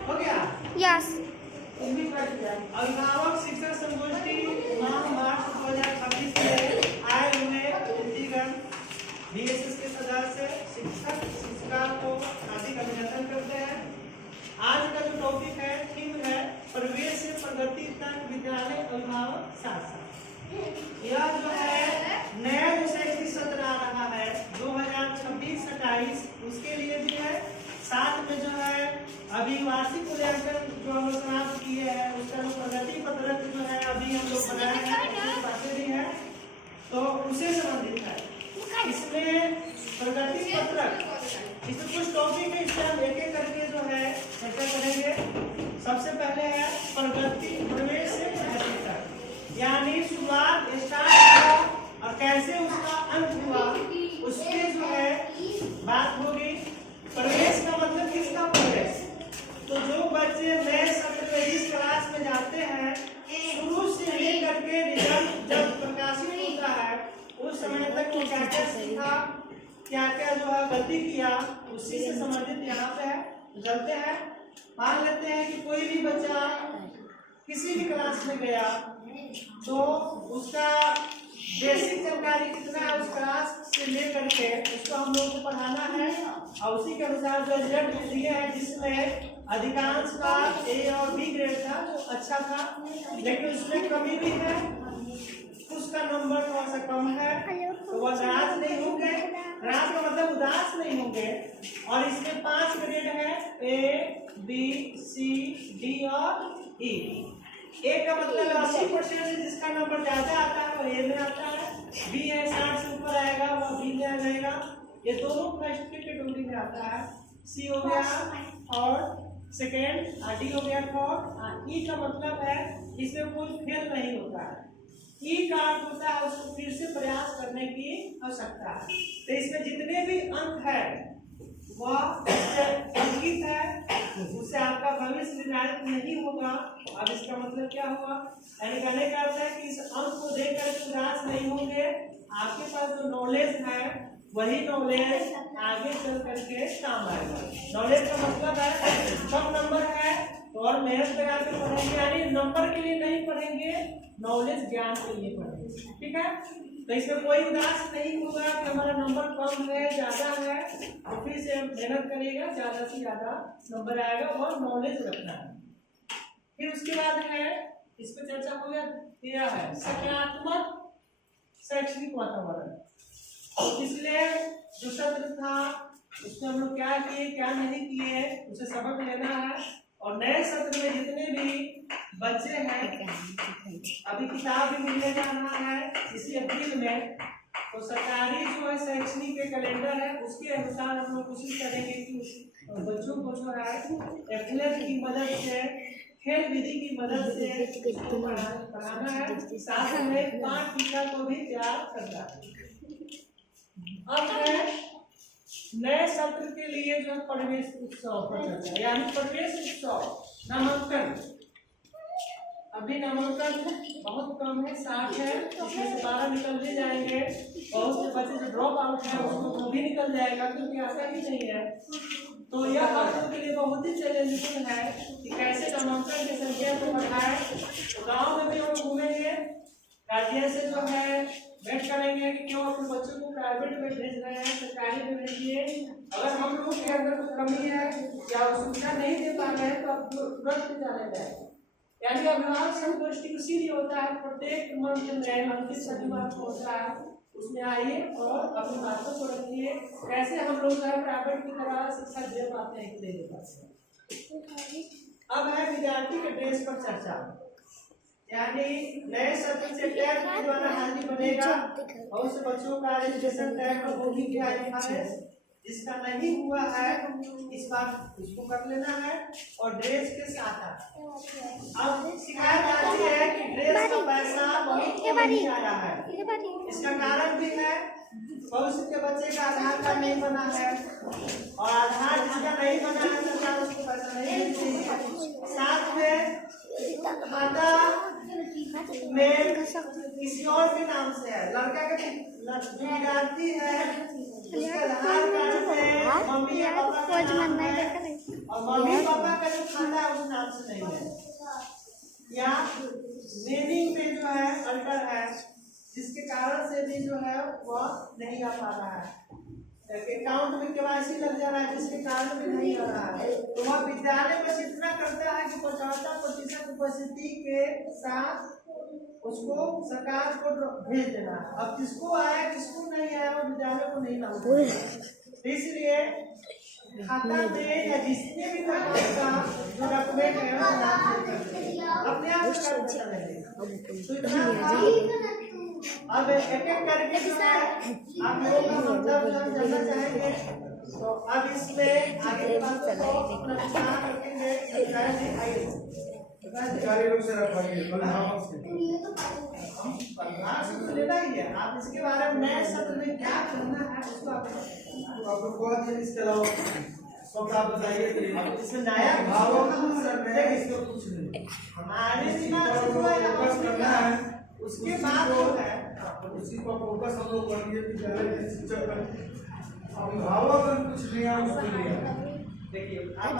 हो गया? यस। अभिभावक शिक्षक संगोष्ठी माह मार्च 2026 में आए हुए अतिथिगण बीएसएस के सदस्य शिक्षक शिक्षिका को हार्दिक अभिनंदन करते हैं। आज का जो टॉपिक है, थीम है प्रवेश से प्रगति तक विद्यालय अभिभावक शासन। यह जो है नया जो शैक्षणिक सत्र आ रहा है 2026-27 उसके लिए भी है। साथ में जो है अभी वार्षिक मूल्यांकन जो हम लोग समाप्त किए हैं उसका जो प्रगति पत्रक जो है अभी हम लोग बनाए हैं बातें भी है तो उसे संबंधित है। इसमें प्रगति पत्रक इसमें कुछ टॉपिक है, इससे हम एक एक करके जो है चर्चा करेंगे। सबसे पहले है प्रगति प्रवेश से प्रगति तक, यानी शुरुआत स्टार्ट हुआ और कैसे उसका अंत हुआ उसके जो है बात होगी। प्रवेश का मतलब किसका प्रवेश? तो जो बच्चे नए सत्र में इस क्लास में जाते हैं शुरू से लेकर के रिजल्ट जब प्रकाशित होता है उस समय तक वो क्या क्या सीखा, क्या क्या जो है गलती किया, उसी से संबंधित यहाँ पे है। चलते हैं, मान लेते हैं कि कोई भी बच्चा किसी भी क्लास में गया तो उसका बेसिक जानकारी कितना है उस क्लास से लेकर के उसको हम लोग को पढ़ाना है और उसी के अनुसार जो रिजल्ट दिए हैं जिसमें अधिकांश का ए और बी ग्रेड था जो अच्छा था, लेकिन उसमें कमी भी है, उसका नंबर थोड़ा सा कम है तो वह नाराज नहीं होंगे। नाराज का मतलब उदास नहीं होंगे। और इसमें 5 ग्रेड है, ए बी सी डी और ई। ए का मतलब 80% है, जिसका नंबर ज्यादा आता है वो ए में आता है, बी है 60 से ऊपर आएगा वो बी में आ जाएगा, ये दोनों फर्स्ट की कैटेगरी में आता है। सी हो गया और सेकेंड, डी हो गया थर्ड। ई का मतलब है इसमें कोई फेल नहीं होता है। ई का अर्थ होता है उसको फिर से प्रयास करने की आवश्यकता है। तो इसमें जितने भी अंक है वह अंकित है, उससे आपका भविष्य निर्धारित नहीं होगा। अब इसका मतलब क्या हुआ, यानी कहने का अर्थ है कि इस अंक को देखकर उदास नहीं होंगे। आपके पास जो नॉलेज है वही नॉलेज आगे चल करके काम आएगा। नॉलेज का मतलब है कम नंबर है तो और मेहनत लगा कर पढ़ेंगे, यानी नंबर के लिए नहीं पढ़ेंगे, नॉलेज ज्ञान के लिए पढ़ेंगे। ठीक है, तो इसमें कोई उदास नहीं होगा कि हमारा नंबर कम है ज्यादा है, तो फिर से मेहनत करेगा, ज्यादा से ज्यादा नंबर आएगा और नॉलेज रखना है। फिर उसके बाद है इस पर चर्चा हो गया है सकारात्मक शैक्षणिक वातावरण। इसलिए जो सत्र था उसमें हम लोग क्या किए क्या नहीं किए उसे सबक लेना है। और नए सत्र में जितने भी बच्चे हैं अभी किताब भी मिलने जा रहा है इसी अप्रैल में, तो सरकारी जो है शैक्षणिक के कैलेंडर है उसके अनुसार हम लोग कोशिश करेंगे कि बच्चों को जो है एथलेट की मदद से, खेल विधि की मदद से पढ़ाना है, साथ में पाठ टीचर को भी तैयार करना है। अब है नए सत्र के लिए जो प्रवेश उत्सव पर चर्चा, यानी प्रवेश उत्सव नामांकन। अभी नामांकन बहुत कम है, 60 है, इसमें से 12 निकल भी जाएंगे। बहुत से बच्चे जो ड्रॉप आउट है उसको भी निकल जाएगा क्योंकि ऐसा ही नहीं है। तो यह हम लोग के लिए बहुत ही चैलेंजिंग है कि कैसे नामांकन की संख्या को बढ़ाए। तो गाँव में भी हम घूमेंगे, गार्जियन से जो है वेट करेंगे कि क्यों अपने बच्चों को प्राइवेट में भेज रहे हैं, सरकारी में भेजिए। अगर हम लोग के अंदर कुछ कमी है या सुविधा नहीं दे पा रहे हैं तो आप तुरंत जाने जाए। यानी अभिभावक संगोष्ठी इसीलिए होता है, प्रत्येक मंथ में अंतिम शनिवार को होता है, उसमें आइए और अपनी बातों को रखिए कैसे हम लोग प्राइवेट की तरह शिक्षा दे पाते हैं कि नहीं दे पाते हैं। अब है विद्यार्थी के ड्रेस पर चर्चा, यानी नए सत्र से टैग के द्वारा हाजिरी बनेगा। बहुत से बच्चों का रजिस्ट्रेशन टैग का वो भी किया है, जिसका नहीं हुआ है इस बार उसको कर लेना है और ड्रेस के साथ अब शिकायत आती है कि ड्रेस का पैसा बहुत कम नहीं आया है। इसका कारण भी है बहुत से बच्चे का आधार कार्ड नहीं बना है और आधार जिसका नहीं बना है सरकार उसको पैसा नहीं देती है। साथ में खाता में किसी और के नाम से है, लड़का के विद्यार्थी है उसका आधार कार्ड में मम्मी या पापा का नाम है और मम्मी पापा का जो खाता है उस नाम से नहीं है। या नेमिंग पे जो है अल्टर है, जिसके कारण से भी जो है वह नहीं आ पा रहा है। अकाउंट में केवाईसी लग जा रहा है, जिसके कारण भी नहीं आ रहा है। तो वह विद्यालय में इतना करता है कि 75% उपस्थिति के साथ उसको सरकार को भेज देना है। अब किसको आया किसको नहीं आया वो विद्यालय को नहीं मालूम। इसलिए खाता में या जिसने भी प्रकार का जो डॉक्यूमेंट है अपने आप अब एक एक करके आप लोगों का मतलब जानना चाहेंगे। तो अब इसमें आगे की बात रखेंगे। तो लेना ही है। आप इसके बारे में नए शब्द में क्या करना है उसको आप लोग बहुत है। इसके अलावा सब आप बताइए इसमें नया भाव इसको कुछ नहीं हमारे दिमाग से फोकस करना है। उसके बाद जो है उसी पर फोकस हम लोग करेंगे। विद्यालय के शिक्षक अभिभावक कुछ नहीं है उसके लिए। देखिए आप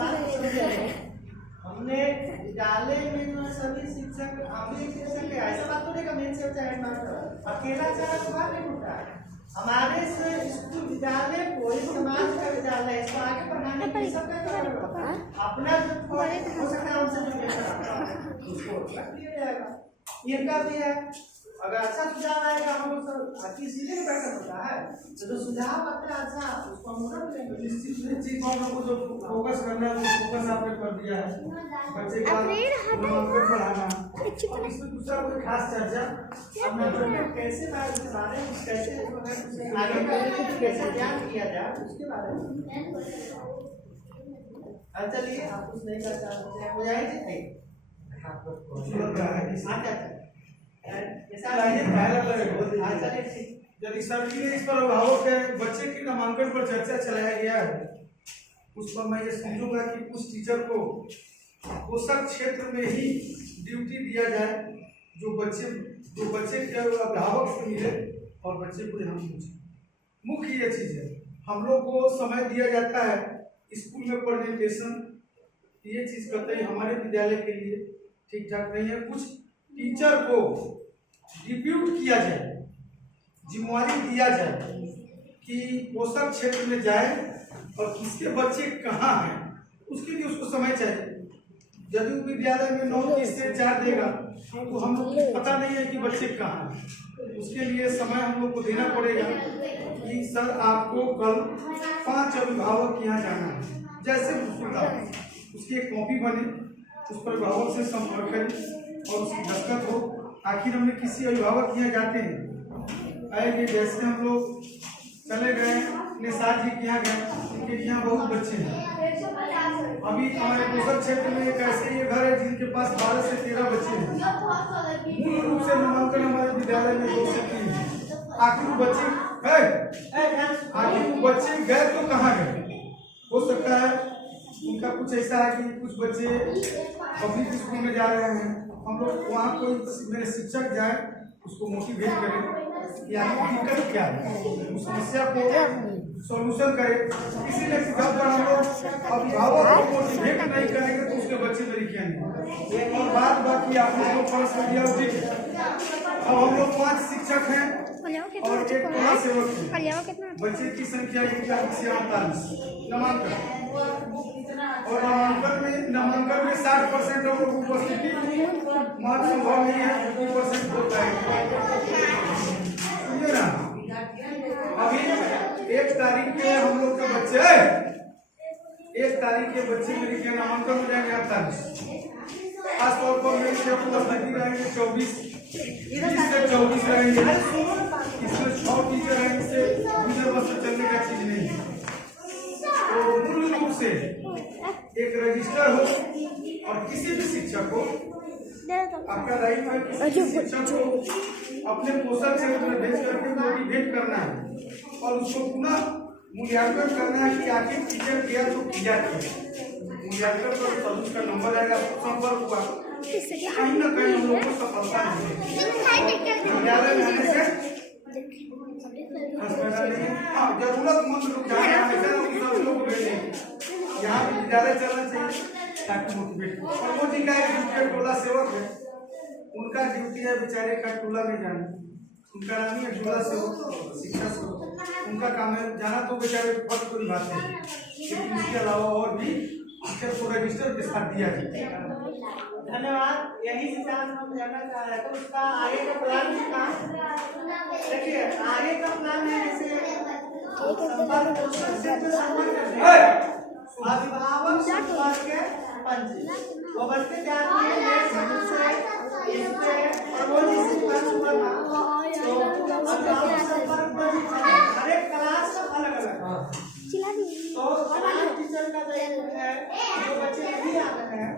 हमने विद्यालय में जो सभी शिक्षक शिक्षक ऐसा बात तो नहीं का मेन से चाहे अकेला चाहे तो बात नहीं होता है। हमारे से स्कूल विद्यालय को समाज का विद्यालय इसको आगे बढ़ाने के लिए सबका अपना जो हो सकता है हमसे उसको रख दिया जाएगा। इनका भी है। अगर अच्छा सुझाव आएगा हम लोग इसीलिए बैठक होता है। तो जो सुझाव आता है अच्छा उसको हम रख लेंगे। निश्चित चीज हम लोग को जो फोकस करना है वो फोकस आपने कर दिया है। बच्चे का पढ़ाना और इसमें दूसरा कोई खास चर्चा अपना कैसे बारे में कैसे आगे कैसे ज्ञान किया जाए उसके बारे में। अब चलिए आप कुछ नहीं कर सकते हो जाएगी यदि सभी ने इस पर अभिभावक के बच्चे के नामांकन पर चर्चा चलाया गया है उस पर मैं ये समझूंगा कि कुछ टीचर को पोषक क्षेत्र में ही ड्यूटी दिया जाए जो बच्चे के अभिभावक से मिले और बच्चे को यहाँ पूछे। मुख्य ये चीज है हम लोग को समय दिया जाता है स्कूल में प्रेजेंटेशन। ये चीज कतई हमारे विद्यालय के लिए ठीक ठाक नहीं है। कुछ टीचर को डिप्यूट किया जाए, जिम्मेवारी दिया जाए कि पोषक क्षेत्र में जाए और किसके बच्चे कहाँ हैं उसके लिए उसको समय चाहिए। यदि विद्यालय में 9 से 4 देगा तो हम लोग को पता नहीं है कि बच्चे कहाँ हैं। उसके लिए समय हम लोग को देना पड़ेगा कि सर आपको कल 5 अभिभावक यहाँ जाना है। जैसे उसकी एक कॉपी बने उस पर अभिभावक से संपर्क करें और उसकी दस्तखत हो। आखिर हमने किसी अभिभावक यहाँ जाते हैं आए जैसे हम लोग चले गए निसार जी के यहाँ गए उनके यहाँ बहुत बच्चे हैं। अभी हमारे पोषक क्षेत्र में एक ऐसे ये घर है जिनके पास 12 से 13 बच्चे हैं। मूल रूप से नामांकन हमारे विद्यालय में 2 से 3 है। आखिर वो बच्चे गए तो कहाँ गए? हो सकता है उनका कुछ ऐसा है कि कुछ बच्चे पब्लिक स्कूल में जा रहे हैं। हम लोग वहाँ कोई मेरे शिक्षक जाए उसको मोटिवेट करें कि आपकी दिक्कत क्या है, उस समस्या को सॉल्यूशन करें। इसीलिए जब हम लोग अभिभावक को मोटिवेट नहीं करेंगे तो उसके बच्चे में क्या नहीं। एक और बात बाकी आपने लोग पढ़ दिया ठीक है। अब हम लोग 5 शिक्षक हैं और 1 कला सेवक है। बच्चे की संख्या 1,48 नामांकन और नामांकन में 60% हम लोग उपस्थिति मार्क्स संभव नहीं है। 50% हो पाएंगे। सुनिए ना अभी 1 तारीख के हम लोग के बच्चे 1 तारीख के बच्चे मेरे के नामांकन हो जाएंगे 48। खासतौर पर मेरे के उपस्थिति रहेंगे 24 से 24 रहेंगे। इसमें 6 टीचर हैं। इससे दूसरे बस से चलने का चीज नहीं है। तो मूल रूप से एक रजिस्टर हो और किसी भी शिक्षक को आपका दायित्व है किसी शिक्षक को अपने पोषक क्षेत्र में भेज करके मोटिवेट करना है और उसको पुनः मूल्यांकन करना है कि आखिर टीचर किया तो किया मूल्यांकन पर उसका नंबर आएगा संपर्क हुआ कहीं ना कहीं हम लोग को सफलता मिलेगी। विद्यालय में आने से जरूरतमंद लोग जाने को भेजेंगे यहाँ भी विद्यालय चलना चाहिए ताकि मोटिवेट हो। और वो जी का एक ड्यूटी टोला सेवक है, उनका ड्यूटी है बेचारे का टोला में जाना, उनका नाम ही है टोला सेवक, शिक्षा सेवक। उनका काम है जाना, तो बेचारे पद को निभाते हैं, लेकिन इसके अलावा और भी टीचर को रजिस्टर के साथ दिया जाए। धन्यवाद। यही सिद्धांत हम जानना चाह रहे थे, उसका आगे का प्लान क्या? देखिए आगे का प्लान है जैसे संपर्क अभिभावक संपर्क के पंजी वो बच्चे जाते हैं इससे और वो जिससे तो अभिभावक संपर्क हर एक क्लास का अलग अलग तो क्लास टीचर का दायित्व है जो बच्चे नहीं आते हैं।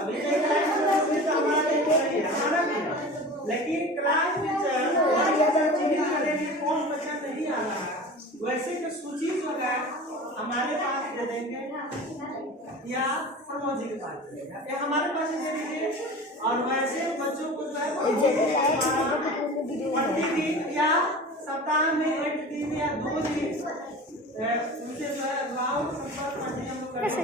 अभी कई क्लास में तो हमारा दायित्व नहीं है, हमारा भी है, लेकिन क्लास टीचर चिन्हित करेंगे कौन बच्चा नहीं आ रहा है, वैसे की सूची जो है हमारे पास दे देंगे या प्रमोद जी के पास दे देंगे या हमारे पास दे दीजिए। और वैसे बच्चों को जो है प्रतिदिन या सप्ताह में एक दिन या 2 दिन उनसे जो है अभिभावक संपर्क हम लोग करेंगे।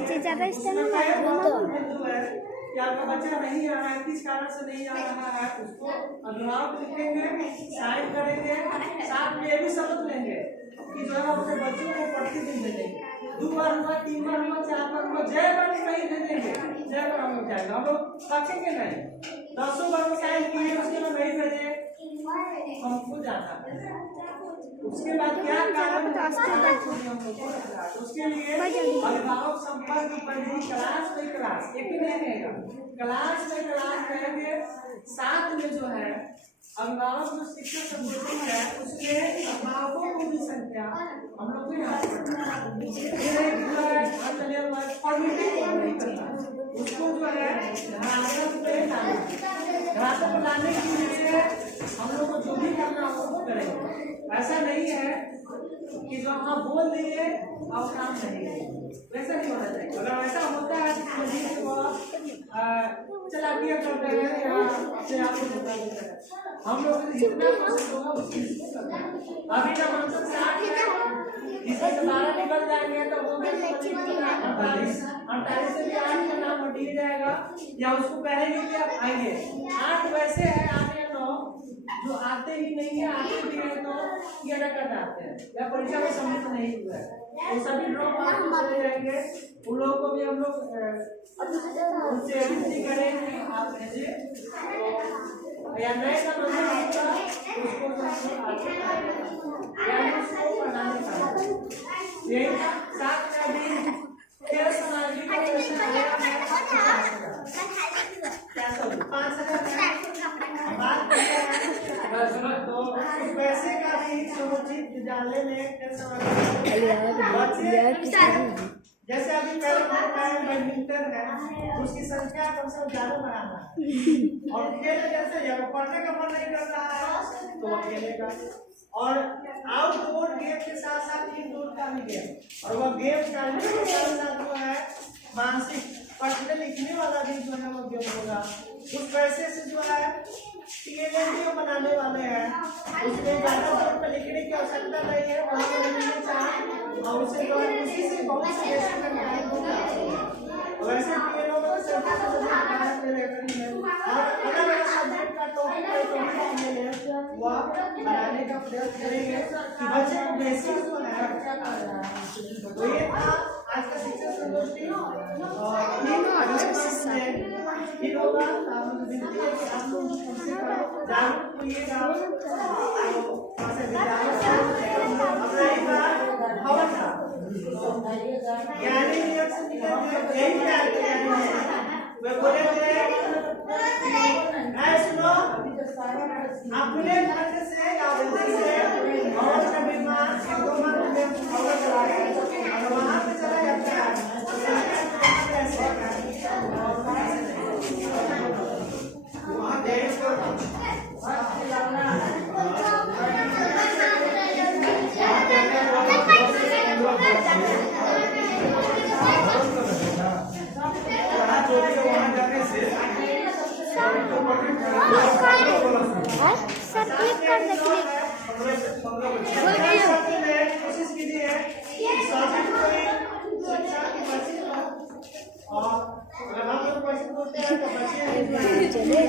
कि आपका बच्चा नहीं आ रहा है, किस कारण से नहीं आ रहा है, उसको अभिभावक लिखेंगे, साइन करेंगे, साथ में ये भी समझ लेंगे कि जो है अपने बच्चों को प्रतिदिन दे देंगे। 2 बार हुआ, 3 बार हुआ, 4 बार हुआ, जय बार नहीं दे देंगे, जय बार हम लोग जाएगा, हम लोग रखेंगे नहीं। 10 बार साइन किए उसके बाद नहीं भेजे हमको जाता है। उसके बाद क्या कारण उसके लिए अभिभावक संपर्क पंजी क्लास बाई क्लास एक ही नहीं रहेगा, क्लास बाई क्लास रहेंगे। साथ में जो है अभिभावक जो शिक्षक संगठन है उसके अभिभावकों को भी संख्या हम लोग भी उसको जो है घातक पे लाने के लिए हम लोग को जो भी करना हो वो करेंगे। ऐसा नहीं है कि जो हम बोल देंगे और काम नहीं, वैसा नहीं होना चाहिए। अगर ऐसा होता है चलाकियां करते हैं या हम लोग जितना कोशिश होगा अभी जब हम सब साथ इसमें से 12 निकल जाएंगे तो वो 48 से भी 8 का नाम हट जाएगा या उसको कहेंगे कि आप आएंगे। 8 वैसे है 8 या 9 जो आते ही नहीं है, आते भी है तो ये कर जाते हैं या परीक्षा में सम्मिलित नहीं हुआ है वो सभी ड्रॉप आउट चले जाएंगे। उन लोगों को भी हम लोग उनसे विनती करेंगे आप भेजिए या नए का नंबर होगा उसको उसको बनाने का ये 7 का दिन खेल सामग्री का प्रश्न आएगा। क्या सब 5,000 तो पैसे का भी समुचित विद्यालय में खेल सामग्री जैसे अभी बैडमिंटन है उसकी संख्या कम से कम ज्यादा बढ़ाना है और खेल जैसे या पढ़ने का मन नहीं कर रहा है तो खेलेगा। और आउटडोर गेम के साथ साथ इनडोर का भी गेम और वह गेम खेलने के साथ साथ जो है मानसिक पढ़ने लिखने वाला भी जो है वो गेम होगा। उस पैसे से जो है टीएलएमपीओ बनाने वाले हैं उसमें ज्यादा तौर पर लिखने की आवश्यकता नहीं है, वहाँ पर लिखने चाहे और उसे जो है उसी से बहुत से देशों में ज्ञान होगा। वैसे टीएलओ में संख्या से ज्यादा अलग अलग सब्जेक्ट का टॉपिक वह बनाने का प्रयास करेंगे कि बच्चे को बेसिक जो है तो ये था आज का शिक्षक संगोष्ठी फिर होगा आप लोग जागरूक होइएगा भवन था ज्ञानी निरीक्षण यही वे बोले सुनो अपने घर से या भवन का निर्माण 2 माह में भवन चलाए और वहाँ पे चला जाता है वहाँ देश को कोशिश कीजिए और अगर हम लोग क्वेश्चन पूछते हैं तो बच्चे चले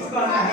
उसका है